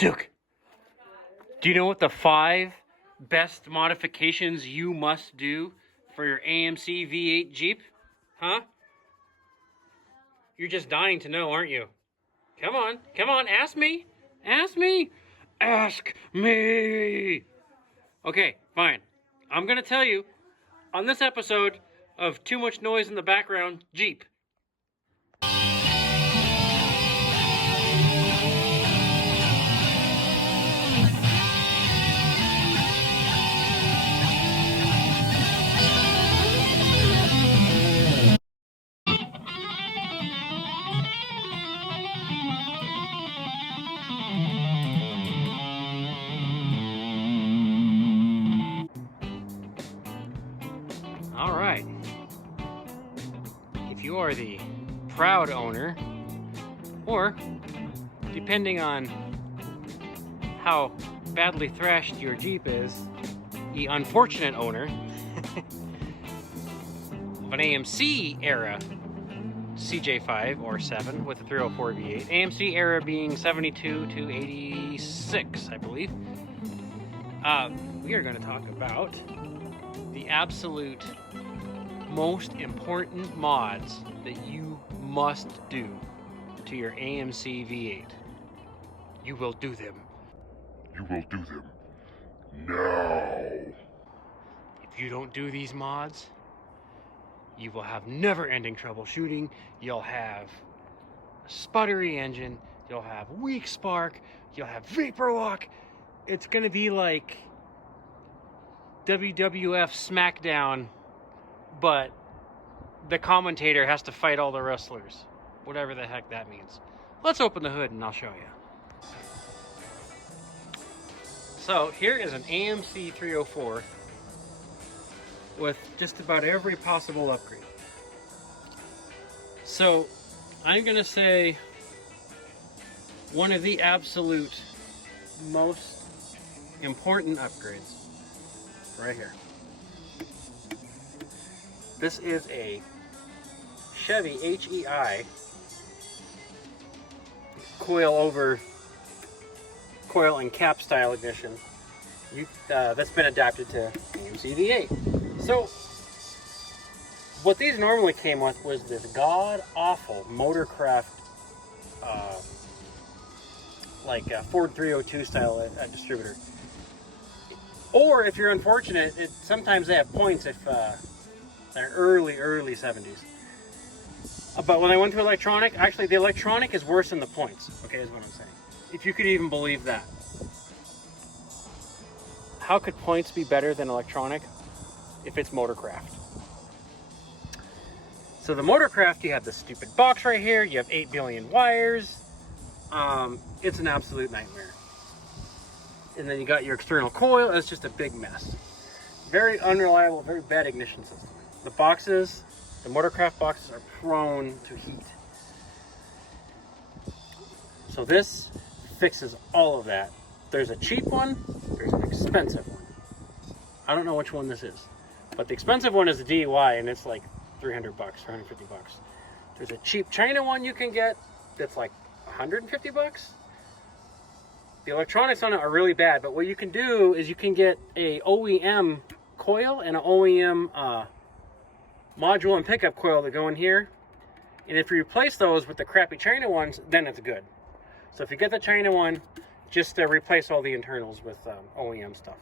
Duke, do you know what the 5 best modifications you must do for your AMC V8 Jeep? Huh? You're just dying to know, aren't you? Come on, ask me. Ask me. Ask me. Okay, fine. I'm gonna tell you on this episode of Too Much Noise in the Background Jeep. All right. If you are the proud owner, or depending on how badly thrashed your Jeep is, the unfortunate owner of an AMC era CJ5 or 7 with a 304 V8, AMC era being 72 to 86, I believe, we are going to talk about the absolute most important mods that you must do to your AMC V8. You will do them. You will do them now. If you don't do these mods, you will have never-ending troubleshooting. You'll have a sputtery engine. You'll have weak spark. You'll have vapor lock. It's going to be like WWF SmackDown, but the commentator has to fight all the wrestlers. Whatever the heck that means. Let's open the hood and I'll show you. So here is an AMC 304 with just about every possible upgrade. So I'm going to say one of the absolute most important upgrades right here. This is a Chevy HEI coil and cap style ignition that's been adapted to AMC V8. So what these normally came with was this god awful Motorcraft like a Ford 302 style distributor. Or if you're unfortunate, sometimes they have points if they're early 70s. But when I went to electronic, actually the electronic is worse than the points, okay, is what I'm saying. If you could even believe that. How could points be better than electronic if it's Motorcraft? So the Motorcraft, you have this stupid box right here, you have 8 billion wires. It's an absolute nightmare. And then you got your external coil, it's just a big mess. Very unreliable, very bad ignition system. The boxes, the Motorcraft boxes are prone to heat. So this fixes all of that. There's a cheap one, there's an expensive one. I don't know which one this is, but the expensive one is the DUI and it's like 300 bucks, 150 bucks. There's a cheap China one you can get that's like 150 bucks. The electronics on it are really bad, but what you can do is you can get a OEM coil and an OEM module and pickup coil that go in here. And if you replace those with the crappy China ones, then it's good. So if you get the China one, just replace all the internals with OEM stuff.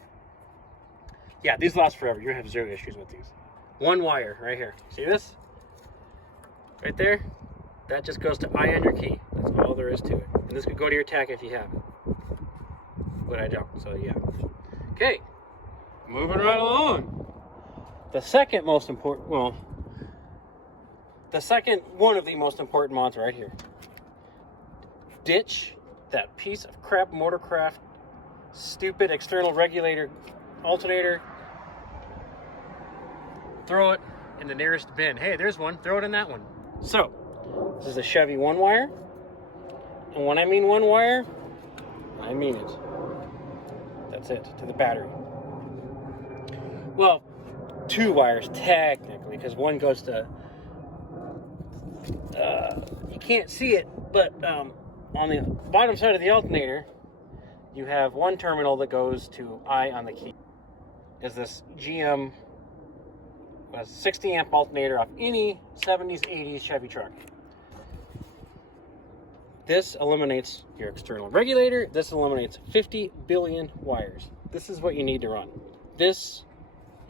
Yeah, these last forever. You're gonna have 0 issues with these. One wire right here. See this? Right there? That just goes to eye on your key. That's all there is to it. And this could go to your tach if you have it. But I don't, so yeah. Okay, moving right along. The second most important, well, the second one of the most important mods right here. Ditch that piece of crap Motorcraft stupid external regulator alternator. Throw it in the nearest bin. Hey, there's one. Throw it in that one. So, this is a Chevy 1-wire. And when I mean 1 wire, I mean it. That's it, to the battery. Well, 2 wires technically, because one goes to, you can't see it, but on the bottom side of the alternator, you have one terminal that goes to I on the key. Is this GM 60 amp alternator off any 70s, 80s Chevy truck. This eliminates your external regulator. This eliminates 50 billion wires. This is what you need to run. This,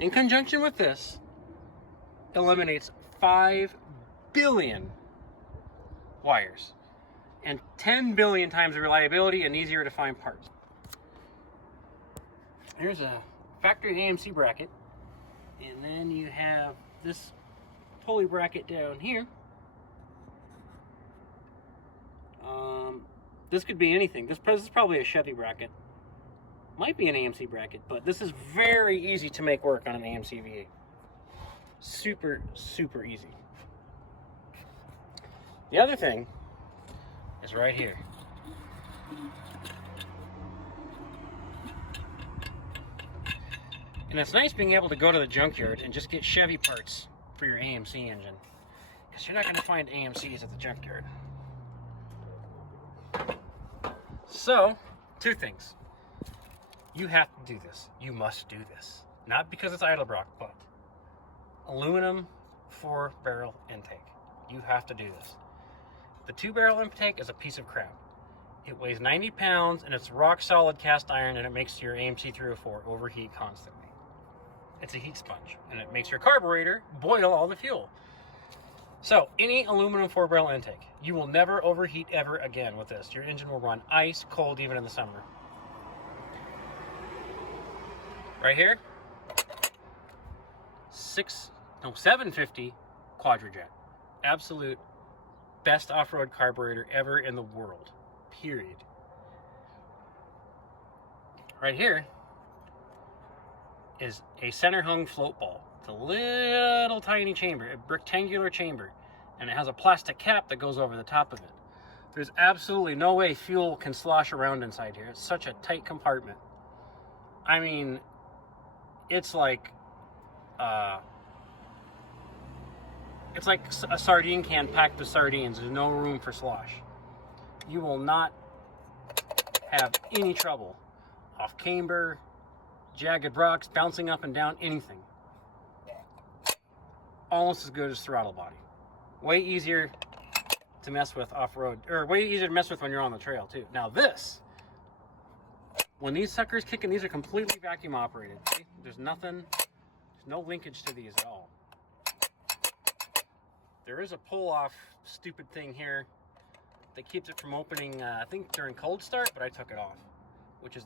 in conjunction with this, eliminates 5 billion wires and 10 billion times the reliability and easier to find parts. Here's a factory AMC bracket, and then you have this pulley bracket down here. This could be anything. This is probably a Chevy bracket. Might be an AMC bracket, but this is very easy to make work on an AMC V8. Super, super easy. The other thing is right here. And it's nice being able to go to the junkyard and just get Chevy parts for your AMC engine, because you're not going to find AMCs at the junkyard. So, two things. You have to do this. You must do this. Not because it's Edelbrock, but aluminum 4-barrel intake. You have to do this. The 2-barrel intake is a piece of crap. It weighs 90 pounds and it's rock solid cast iron, and it makes your AMC 304 overheat constantly. It's a heat sponge, and it makes your carburetor boil all the fuel. So, any aluminum 4-barrel intake, you will never overheat ever again with this. Your engine will run ice cold even in the summer. Right here, 750 Quadrajet. Absolute best off-road carburetor ever in the world. Period. Right here is a center hung float ball. It's a little tiny chamber, a rectangular chamber, and it has a plastic cap that goes over the top of it. There's absolutely no way fuel can slosh around inside here. It's such a tight compartment. I mean, it's like a sardine can packed with sardines. There's no room for slosh. You will not have any trouble off camber, jagged rocks, bouncing up and down, anything. Almost as good as throttle body. Way easier to mess with off-road, or way easier to mess with when you're on the trail too. Now this, when these suckers kick in, these are completely vacuum operated. See? There's no linkage to these at all. There is a pull-off stupid thing here that keeps it from opening, I think during cold start, but I took it off,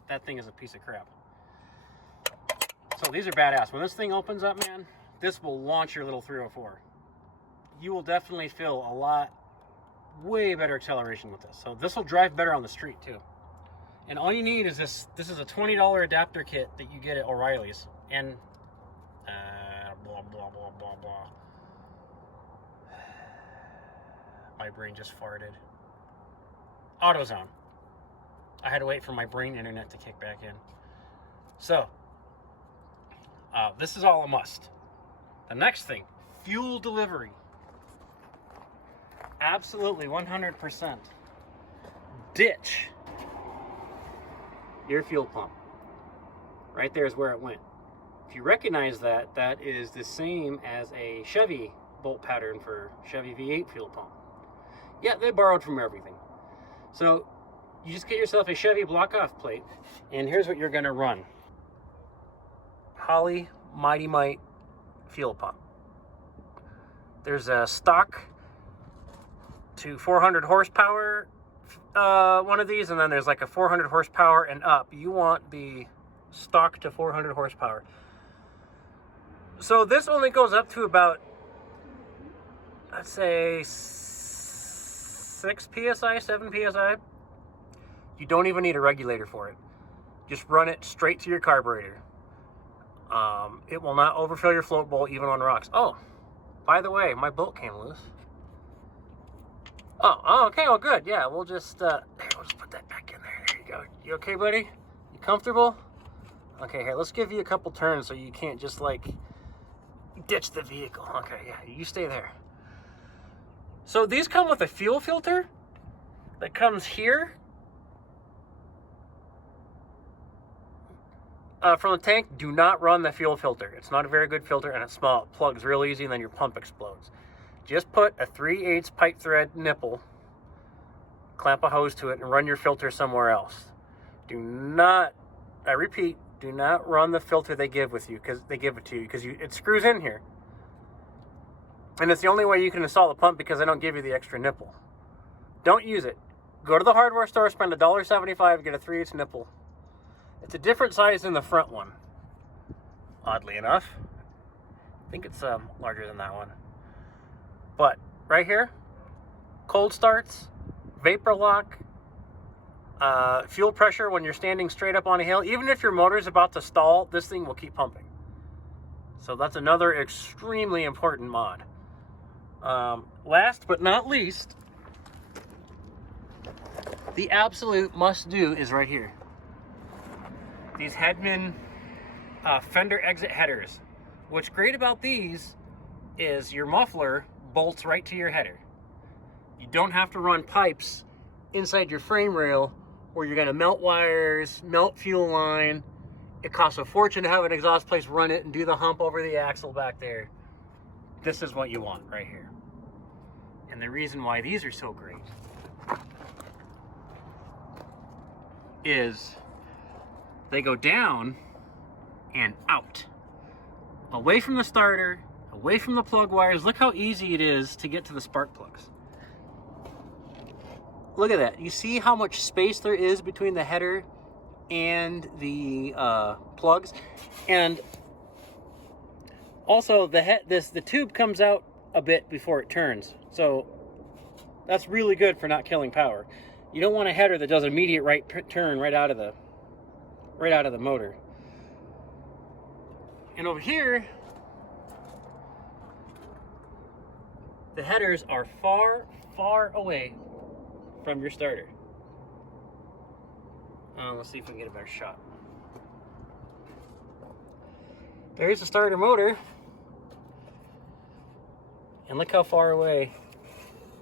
that thing is a piece of crap. So these are badass. When this thing opens up, man, this will launch your little 304. You will definitely feel way better acceleration with this. So this will drive better on the street too. And all you need is this. This is a $20 adapter kit that you get at O'Reilly's. And blah, blah, blah, blah, blah. My brain just farted. AutoZone. I had to wait for my brain internet to kick back in. So, this is all a must. The next thing, fuel delivery. Absolutely, 100%. Ditch your fuel pump. Right there is where it went. If you recognize that, that is the same as a Chevy bolt pattern for Chevy V8 fuel pump. Yeah, they borrowed from everything. So you just get yourself a Chevy block-off plate, and here's what you're going to run. Holley Mighty Mite fuel pump. There's a stock to 400 horsepower one of these, and then there's like a 400 horsepower and up. You want the stock to 400 horsepower. So this only goes up to about, let's say, 6 psi, 7 psi. You don't even need a regulator for it. Just run it straight to your carburetor. It will not overfill your float bolt even on rocks. Oh, by the way, my bolt came loose. Oh, okay, well, good. Yeah, we'll just put that back in there. There you go. You okay, buddy? You comfortable? Okay, here, let's give you a couple turns so you can't just, like, ditch the vehicle. Okay, yeah, you stay there. So these come with a fuel filter that comes here. from the tank, do not run the fuel filter. It's not a very good filter, and it's small. It plugs real easy, and then your pump explodes. Just put a 3/8 pipe thread nipple, clamp a hose to it, and run your filter somewhere else. Do not, I repeat, do not run the filter they give with you, because they give it to you, because it screws in here. And it's the only way you can install the pump, because they don't give you the extra nipple. Don't use it. Go to the hardware store, spend $1.75, and get a 3/8 nipple. It's a different size than the front one, oddly enough. I think it's larger than that one. But right here, cold starts, vapor lock, fuel pressure when you're standing straight up on a hill. Even if your motor is about to stall, this thing will keep pumping. So that's another extremely important mod. Last but not least, the absolute must-do is right here. These Hedman fender exit headers. What's great about these is your muffler bolts right to your header. You don't have to run pipes inside your frame rail where you're gonna melt wires, melt fuel line. It costs a fortune to have an exhaust place run it and do the hump over the axle back there. This is what you want right here. And the reason why these are so great is they go down and out. Away from the starter, away from the plug wires. Look how easy it is to get to the spark plugs. Look at that. You see how much space there is between the header and the plugs? And also the tube comes out a bit before it turns. So that's really good for not killing power. You don't want a header that does an immediate right turn right out of the motor. And over here, the headers are far, far away from your starter. Let's see if we can get a better shot. There's the starter motor. And look how far away,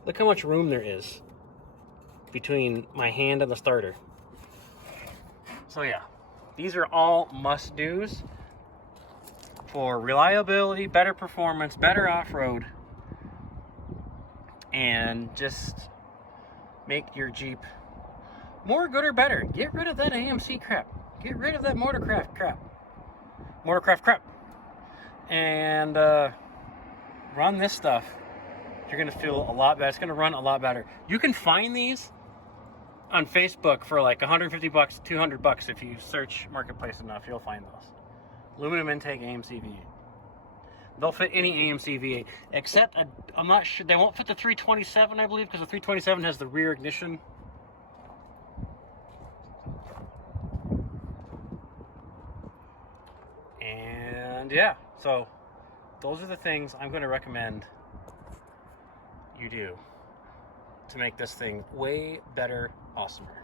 look how much room there is between my hand and the starter. So yeah, these are all must-dos for reliability, better performance, better off-road, and just make your Jeep more good or better. Get rid of that AMC crap. Get rid of that Motorcraft crap. And run this stuff. You're gonna feel a lot better. It's gonna run a lot better. You can find these on Facebook for like $150, $200 if you search Marketplace enough. You'll find those. Aluminum intake AMC V8. They'll fit any AMC V8, except I'm not sure they won't fit the 327, I believe, because the 327 has the rear ignition. And yeah, so those are the things I'm going to recommend you do to make this thing way better, awesomer.